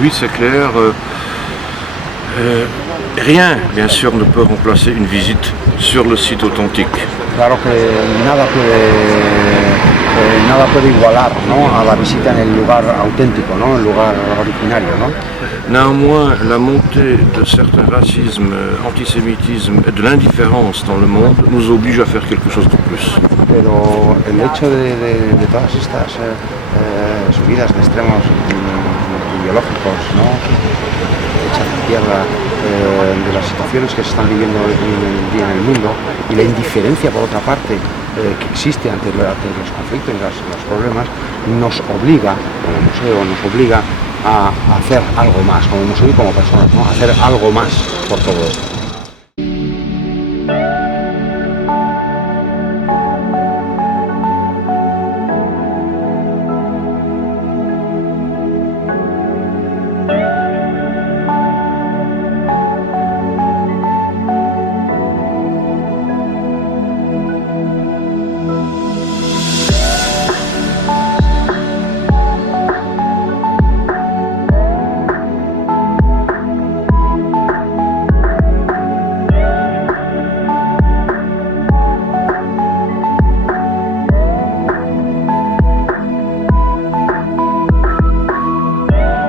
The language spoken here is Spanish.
oui, c'est clair. Rien, bien sûr, ne peut remplacer une visite sur le site authentique. Claro que nada puede igualar, ¿no?, a la visita en el lugar auténtico, ¿no?, el lugar originario, ¿no? Néanmoins, la montée de certains racismes, antisémitisme et de l'indifférence dans le monde nous oblige à faire quelque chose de plus. Pero el hecho de todas estas subidas de extremos ideológicos, ¿no?, hechas de izquierda, de las situaciones que se están viviendo hoy en día en el mundo, y la indiferencia, por otra parte, que existe ante los conflictos y los problemas, nos obliga, como museo, nos obliga a hacer algo más, como museo y como personas, ¿no?, a hacer algo más por todo esto.